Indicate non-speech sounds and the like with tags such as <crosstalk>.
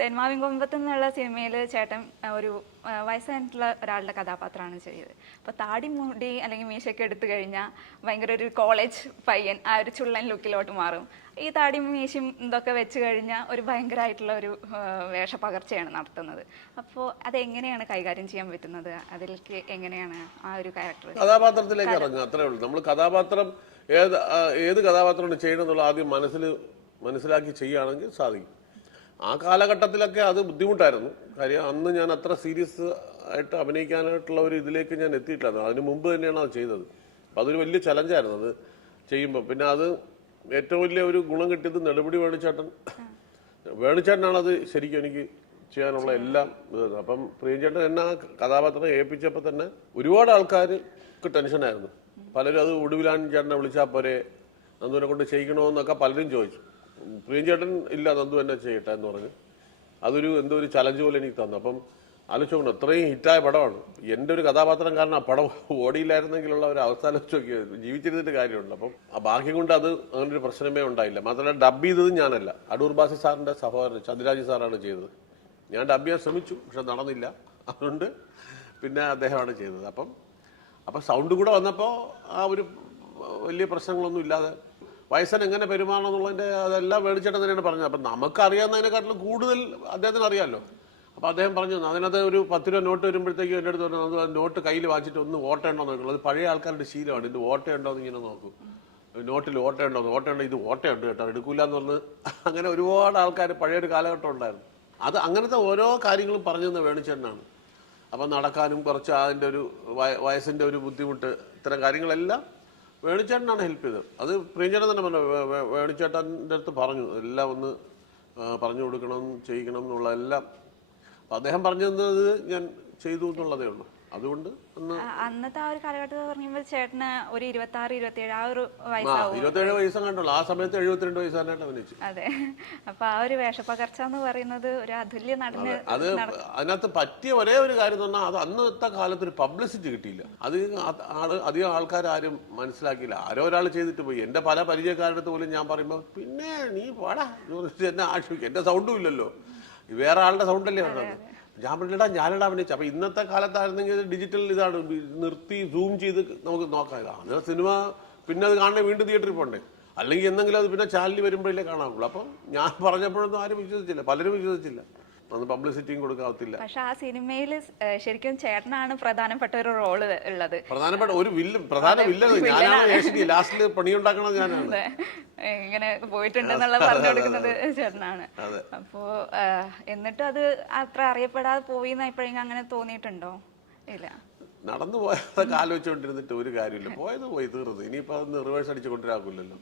തെന്മാവിൻ കൊമ്പത്ത് എന്നുള്ള സിനിമയിൽ ചേട്ടൻ ഒരു വയസ്സായിട്ടുള്ള ഒരാളുടെ കഥാപാത്രമാണ് ചെയ്തത്. അപ്പോൾ താടി മുടി അല്ലെങ്കിൽ മീശയൊക്കെ എടുത്തു കഴിഞ്ഞാൽ ഭയങ്കര ഒരു കോളേജ് പയ്യൻ ആ ഒരു ചുള്ളൻ ലുക്കിലോട്ട് മാറും. ഈ താടിയും മീശയും ഇതൊക്കെ വെച്ച് കഴിഞ്ഞാൽ ഒരു ഭയങ്കരമായിട്ടുള്ള ഒരു വേഷപകർച്ചയാണ് നടത്തുന്നത്. അപ്പോൾ അതെങ്ങനെയാണ് കൈകാര്യം ചെയ്യാൻ പറ്റുന്നത്? അതിലേക്ക് എങ്ങനെയാണ് ആ ഒരു ക്യാരക്ടർ കഥാപാത്രത്തിലേക്ക് ഇറങ്ങുക അത്രേ ഉള്ളൂ. നമ്മൾ കഥാപാത്രം ഏത് ഏത് കഥാപാത്രമാണ് ചെയ്യണമെന്നുള്ള ആദ്യം മനസ്സിൽ മനസ്സിലാക്കി ചെയ്യുകയാണെങ്കിൽ സാധിക്കും. ആ കാലഘട്ടത്തിലൊക്കെ അത് ബുദ്ധിമുട്ടായിരുന്നു. കാര്യം അന്ന് ഞാൻ അത്ര സീരിയസ് ആയിട്ട് അഭിനയിക്കാനായിട്ടുള്ള ഒരു ഇതിലേക്ക് ഞാൻ എത്തിയിട്ടില്ലായിരുന്നു. അതിന് മുമ്പ് തന്നെയാണ് അത് ചെയ്തത്. അപ്പം അതൊരു വലിയ ചലഞ്ചായിരുന്നു അത് ചെയ്യുമ്പോൾ പിന്നെ അത് ഏറ്റവും വലിയ ഒരു ഗുണം കിട്ടിയത് നെടുപടി വേണുചേട്ടൻ. വേണുചേട്ടനാണ് അത് ശരിക്കും എനിക്ക് ചെയ്യാനുള്ള എല്ലാം ഇത്. അപ്പം പ്രിയഞ്ചേട്ടൻ എന്നെ ആ കഥാപാത്രം ഏൽപ്പിച്ചപ്പോൾ തന്നെ ഒരുപാട് ആൾക്കാർക്ക് ടെൻഷനായിരുന്നു പലരും അത് ഒടുവിലാൻ ചേട്ടനെ വിളിച്ചാൽ പോരെ നന്ദുവിനെ കൊണ്ട് ചെയ്യിക്കണമെന്നൊക്കെ പലരും ചോദിച്ചു. പ്രിയഞ്ചേട്ടൻ ഇല്ല നന്ദു എന്നെ ചെയ്യട്ടെ എന്ന് പറഞ്ഞു അതൊരു എന്തോ ഒരു ചലഞ്ച് പോലെ എനിക്ക് തന്നു. അപ്പം ആലോചിച്ചോണ്ട് അത്രയും ഹിറ്റായ പടമാണ്. എന്റെ ഒരു കഥാപാത്രം കാരണം ആ പടം ഓടിയില്ലായിരുന്നെങ്കിലുള്ള ഒരു അവസ്ഥ ആലോചിച്ച് നോക്കിയത് ജീവിച്ചിരുന്നിട്ട് കാര്യമുണ്ട് അപ്പം ആ ഭാഗ്യം കൊണ്ട് അത് അങ്ങനെ ഒരു പ്രശ്നമേ ഉണ്ടായില്ല. മാത്രമല്ല ഡബ് ചെയ്തത് ഞാനല്ല. അടൂർ ബാസി സാറിന്റെ സഹോദരൻ ചന്ദ്രാജി സാറാണ് ചെയ്തത്. ഞാൻ ഡബ് ചെയ്യാൻ ശ്രമിച്ചു പക്ഷെ നടന്നില്ല. അതുകൊണ്ട് പിന്നെ അദ്ദേഹമാണ് ചെയ്തത്. അപ്പം അപ്പം സൗണ്ട് കൂടെ വന്നപ്പോൾ ആ ഒരു വലിയ പ്രശ്നങ്ങളൊന്നും ഇല്ലാതെ വയസ്സൻ എങ്ങനെ പെരുമാറണം എന്നുള്ളതിന്റെ അതെല്ലാം മേടിച്ചിട്ട് തന്നെയാണ് പറഞ്ഞത്. അപ്പം നമുക്കറിയാവുന്നതിനെക്കാട്ടിലും കൂടുതൽ അദ്ദേഹത്തിന് അറിയാമല്ലോ അപ്പോൾ അദ്ദേഹം പറഞ്ഞു അതിനകത്ത് ഒരു പത്ത് രൂപ നോട്ട് വരുമ്പോഴത്തേക്കും എന്റെ അടുത്ത് പറഞ്ഞു നോട്ട് കയ്യിൽ വാങ്ങിച്ചിട്ട് ഒന്ന് ഓട്ടയുണ്ടോ നോക്കുള്ളൂ അത് പഴയ ആൾക്കാരുടെ ശീലമാണ്. ഇത് ഓട്ടയുണ്ടോ എന്ന് ഇങ്ങനെ നോക്കും. നോട്ടിൽ ഓട്ടയുണ്ടോ ഓട്ടയുണ്ടോ? ഇത് ഓട്ടയുണ്ട് കേട്ടോ. എടുക്കൂല എന്ന് പറഞ്ഞ് <laughs> അങ്ങനെ ഒരുപാട് ആൾക്കാർ പഴയൊരു കാലഘട്ടം ഉണ്ടായിരുന്നു. അത് അങ്ങനത്തെ ഓരോ കാര്യങ്ങളും പറഞ്ഞു തന്നെ വേണിച്ചേട്ടനാണ് അപ്പം നടക്കാനും കുറച്ച് അതിന്റെ ഒരു വയ വയസ്സിന്റെ ഒരു ബുദ്ധിമുട്ട് ഇത്തരം കാര്യങ്ങളെല്ലാം വേണിച്ചേട്ടനാണ് ഹെൽപ്പ് ചെയ്തത്. അത് പ്രിയഞ്ചേട്ടൻ തന്നെ പറഞ്ഞു. വേണിച്ചേട്ടന്റെ അടുത്ത് പറഞ്ഞു. എല്ലാം ഒന്ന് പറഞ്ഞു കൊടുക്കണം ചെയ്യിക്കണം എന്നുള്ള എല്ലാം. അദ്ദേഹം പറഞ്ഞു തന്നത് ഞാൻ ചെയ്തു എന്നുള്ളതേ ഉള്ളൂ. അതുകൊണ്ട് അന്നത്തെ ആ ഒരു കാലഘട്ടത്തിൽ പറയുമ്പോൾ ചേട്ടന് ഒരു ഇരുപത്തി ആറ് ഇരുപത്തി ഏഴ് ആ ഒരു വയസ്സാണ് വയസ്സാവും. ഇരുപത്തേഴ് വയസ്സം കണ്ടുള്ളൂ. ആ സമയത്ത് എഴുപത്തിരണ്ട് വയസ്സാനായിട്ട് അഭിനയിച്ചു അതെ. അപ്പൊ ആ ഒരു വേഷപ്പകർച്ച എന്ന് പറയുന്നത് ഒരു അതുല്യ നടന് അത്. അതിനകത്ത് പറ്റിയ ഒരേ ഒരു കാര്യം എന്ന് പറഞ്ഞാൽ അത് അന്നത്തെ കാലത്ത് ഒരു പബ്ലിസിറ്റി കിട്ടിയില്ല. അത് ആൾ അധികം ആൾക്കാർ ആരും മനസ്സിലാക്കിയില്ല. ആരോ ഒരാൾ ചെയ്തിട്ട് പോയി. എന്റെ പല പരിചയക്കാരുടെ അടുത്ത് പോലും ഞാൻ പറയുമ്പോൾ പിന്നെ നീ പാടാ എന്നെ ആക്ഷേപിക്കും എന്റെ സൗണ്ടും ഇല്ലല്ലോ. വേറെ ആളുടെ സൗണ്ടല്ലേ ഉള്ളത് ഞാൻ പറഞ്ഞിടാ ഞാനിടാൻ അഭിനയിച്ചു. അപ്പൊ ഇന്നത്തെ കാലത്തായിരുന്നെങ്കിൽ ഡിജിറ്റൽ ഇതാണ്. നിർത്തി സൂം ചെയ്ത് നമുക്ക് നോക്കാം. അത് സിനിമ പിന്നെ അത് കാണണേ വീണ്ടും തിയേറ്ററിൽ പോണ്ടേ. അല്ലെങ്കിൽ എന്തെങ്കിലും അത് പിന്നെ ചാനലിൽ വരുമ്പോഴല്ലേ കാണാവുള്ളൂ. അപ്പം ഞാൻ പറഞ്ഞപ്പോഴൊന്നും ആരും വിശ്വസിച്ചില്ല. പലരും വിശ്വസിച്ചില്ല. അന്ന് പബ്ലിസിറ്റിയും കൊടുക്കാവത്തില്ല. പക്ഷെ ആ സിനിമയിൽ ശരിക്കും ചേട്ടനാണ് പ്രധാനപ്പെട്ട ഒരു റോൾ ഉള്ളത്. പ്രധാനപ്പെട്ട ഒരു വില്ല പ്രധാന വില്ലൻ ഞാനാണ് ലാസ്റ്റിൽ പണിയുണ്ടാക്കണത് ഞാനാണ്. ഇങ്ങനെ പോയിട്ടുണ്ടെന്നുള്ള പറഞ്ഞു കൊടുക്കുന്നത് ചേട്ടനാണ്. അപ്പോ എന്നിട്ടും അത് അത്ര അറിയപ്പെടാതെ പോയി എന്ന് എപ്പോഴെങ്കിലും അങ്ങനെ തോന്നിയിട്ടുണ്ടോ? ഇല്ല. നടന്നു പോയതൊക്കെ ആലോചിച്ചുകൊണ്ടിരുന്നിട്ട് ഒരു കാര്യമില്ല. പോയത് പോയി തീർന്നു. ഇനിയിപ്പോൾ അതൊന്ന് റിവേഴ്സ് അടിച്ച് കൊണ്ടുവരാക്കില്ലല്ലോ